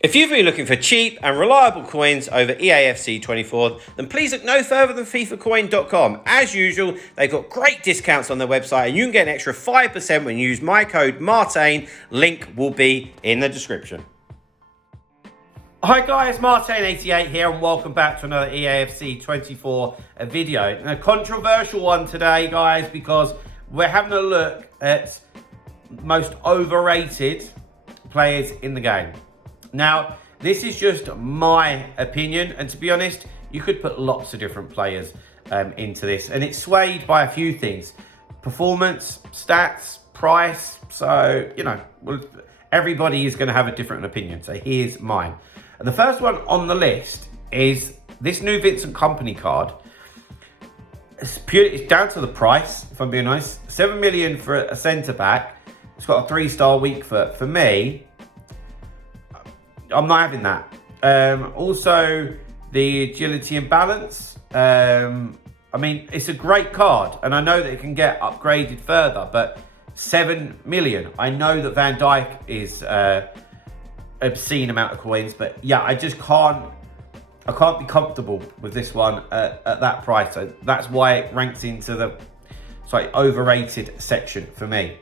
If you've been looking for cheap and reliable coins over Eafc24, then please look no further than FIFAcoin.com. As usual, they've got great discounts on their website and you can get an extra 5% when you use my code MARTIN. Link will be in the description. Hi guys, Martin88 here and welcome back to another Eafc24 video. And a controversial one today, guys, because we're having a look at most overrated players in the game. Now, this is just my opinion, and to be honest, you could put lots of different players into this, and it's swayed by a few things: performance, stats, price. So, you know, everybody is going to have a different opinion. So here's mine. And the first one on the list is this new Vincent Kompany card. It's down to the price, if I'm being honest. 7 million for a centre-back. It's got a 3-star weak foot. For me, I'm not having that. Also, the agility and balance. I mean, it's a great card, and I know that it can get upgraded further, but 7 million. I know that Van Dijk is obscene amount of coins, but yeah, I just can't be comfortable with this one at that price. So that's why it ranks into the overrated section for me.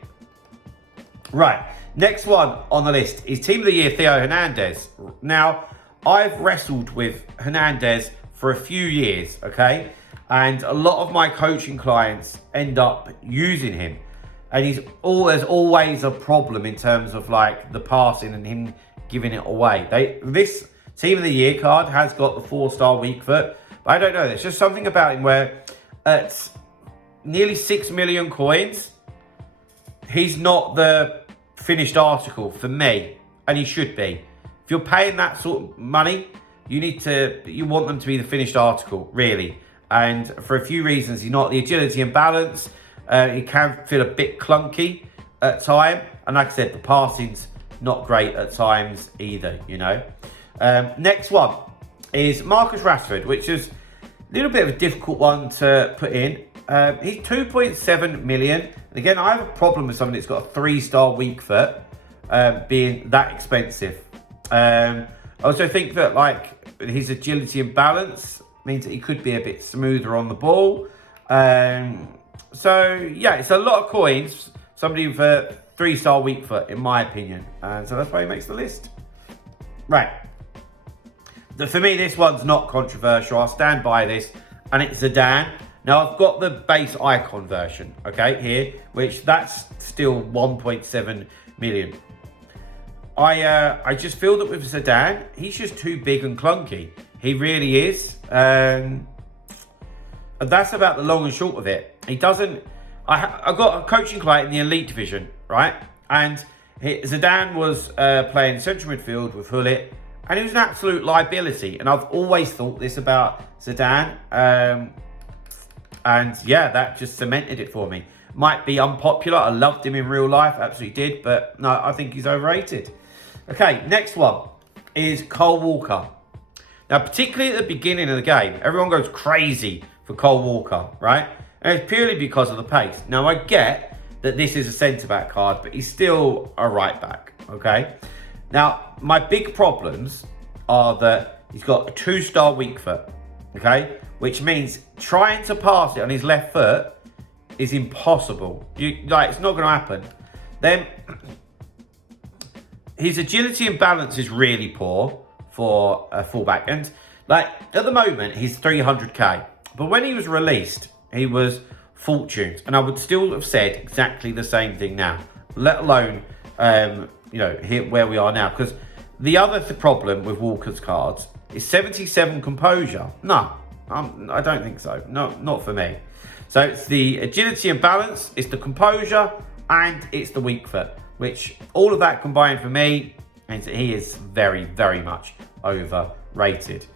Right, next one on the list is Team of the Year, Theo Hernandez. Now, I've wrestled with Hernandez for a few years, okay? And a lot of my coaching clients end up using him. And there's always a problem in terms of like the passing and him giving it away. This Team of the Year card has got the 4-star weak foot, but I don't know. There's just something about him where at nearly 6 million coins, he's not the finished article for me, and he should be. If you're paying that sort of money, you want them to be the finished article, really. And for a few reasons, he's not. The agility and balance, he can feel a bit clunky at time, and like I said, the passing's not great at times either, you know. Next one is Marcus Rashford, which is a little bit of a difficult one to put in. He's 2.7 million. Again, I have a problem with somebody that's got a 3-star weak foot being that expensive. I also think that like his agility and balance means that he could be a bit smoother on the ball. So yeah, it's a lot of coins. Somebody with a 3-star weak foot, in my opinion. So that's why he makes the list. Right. For me, this one's not controversial. I'll stand by this, and it's Zidane. Now, I've got the base icon version, okay, here, which that's still 1.7 million. I just feel that with Zidane, he's just too big and clunky. He really is. And that's about the long and short of it. He doesn't... I've got a coaching client in the elite division, right? And Zidane was playing central midfield with Hullet, and he was an absolute liability. And I've always thought this about Zidane. And yeah, that just cemented it for me. Might be unpopular. I loved him in real life. Absolutely did. But no, I think he's overrated. Okay, next one is Cole Walker. Now, particularly at the beginning of the game, everyone goes crazy for Cole Walker, right? And it's purely because of the pace. Now, I get that this is a centre-back card, but he's still a right-back, okay? Now, my big problems are that he's got a 2-star weak foot, okay? Which means trying to pass it on his left foot is impossible. It's not going to happen. Then his agility and balance is really poor for a fullback. And like at the moment, he's 300k. But when he was released, he was fortuned. And I would still have said exactly the same thing now, let alone, here where we are now. Because the other problem with Walker's cards is 77 composure. No. I don't think so. No, not for me. So it's the agility and balance, it's the composure, and it's the weak foot, which all of that combined for me means that he is very, very much overrated.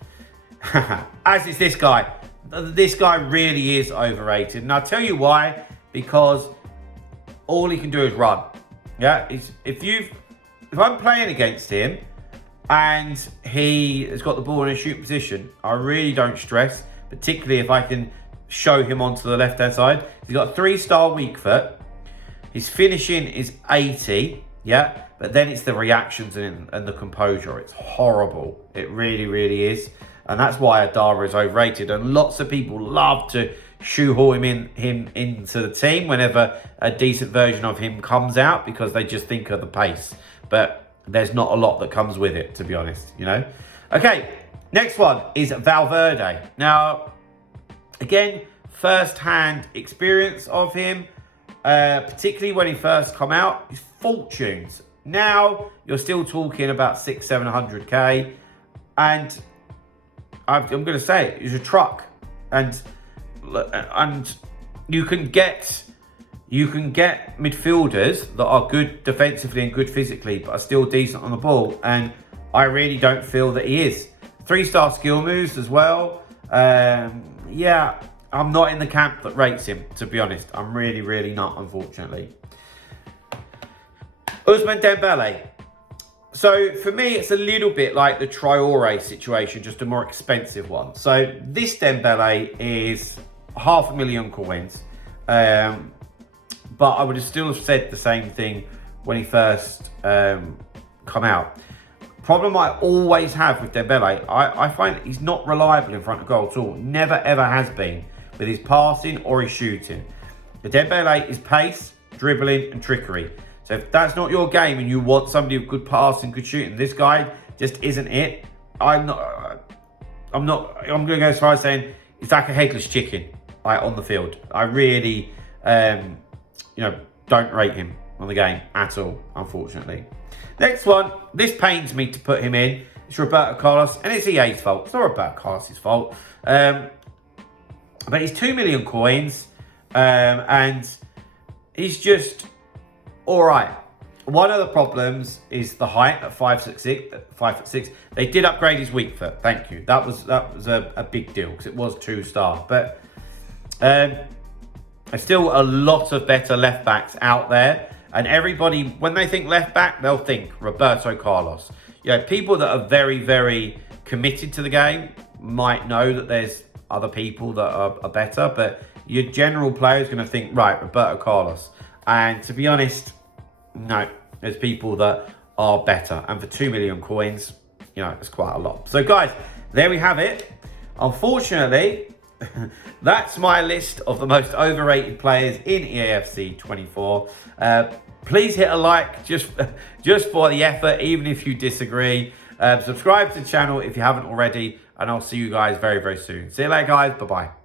As is this guy. This guy really is overrated. And I'll tell you why. Because all he can do is run. Yeah, if I'm playing against him, and he has got the ball in a shoot position, I really don't stress, particularly if I can show him onto the left-hand side. He's got a 3-star weak foot. His finishing is 80, yeah? But then it's the reactions and the composure. It's horrible. It really, really is. And that's why Adara is overrated. And lots of people love to shoehorn him into the team whenever a decent version of him comes out, because they just think of the pace. But there's not a lot that comes with it, to be honest, you know. Okay, next one is Valverde. Now, again, first-hand experience of him, particularly when he first come out, his fortunes. Now, you're still talking about 600-700k, and I'm going to say it, he's a truck, and you can get midfielders that are good defensively and good physically, but are still decent on the ball, and I really don't feel that he is. 3-star skill moves as well. Yeah, I'm not in the camp that rates him, to be honest. I'm really, really not, unfortunately. Ousmane Dembele. So for me, it's a little bit like the Traore situation, just a more expensive one. So this Dembele is 500,000 coins. But I would have still said the same thing when he first come out. Problem I always have with Dembele, I find that he's not reliable in front of goal at all. Never ever has been with his passing or his shooting. The Dembele is pace, dribbling and trickery. So if that's not your game and you want somebody with good passing, good shooting, this guy just isn't it. I'm going to go as far as saying it's like a headless chicken on the field. I really, don't rate him on the game at all, unfortunately. Next one, this pains me to put him in. It's Roberto Carlos, and it's EA's fault. It's not Roberto Carlos' fault. But he's 2 million coins, and he's just all right. One of the problems is the height at 5'6". They did upgrade his weak foot. Thank you. That was a big deal because it was 2-star. But there's still a lot of better left backs out there. And everybody, when they think left back, they'll think Roberto Carlos. You know, people that are very, very committed to the game might know that there's other people that are better. But your general player is going to think, right, Roberto Carlos. And to be honest, no, there's people that are better. And for 2 million coins, it's quite a lot. So guys, there we have it. Unfortunately, that's my list of the most overrated players in Eafc 24. Please hit a like just for the effort, even if you disagree. Subscribe to the channel if you haven't already. And I'll see you guys very, very soon. See you later, guys. Bye-bye.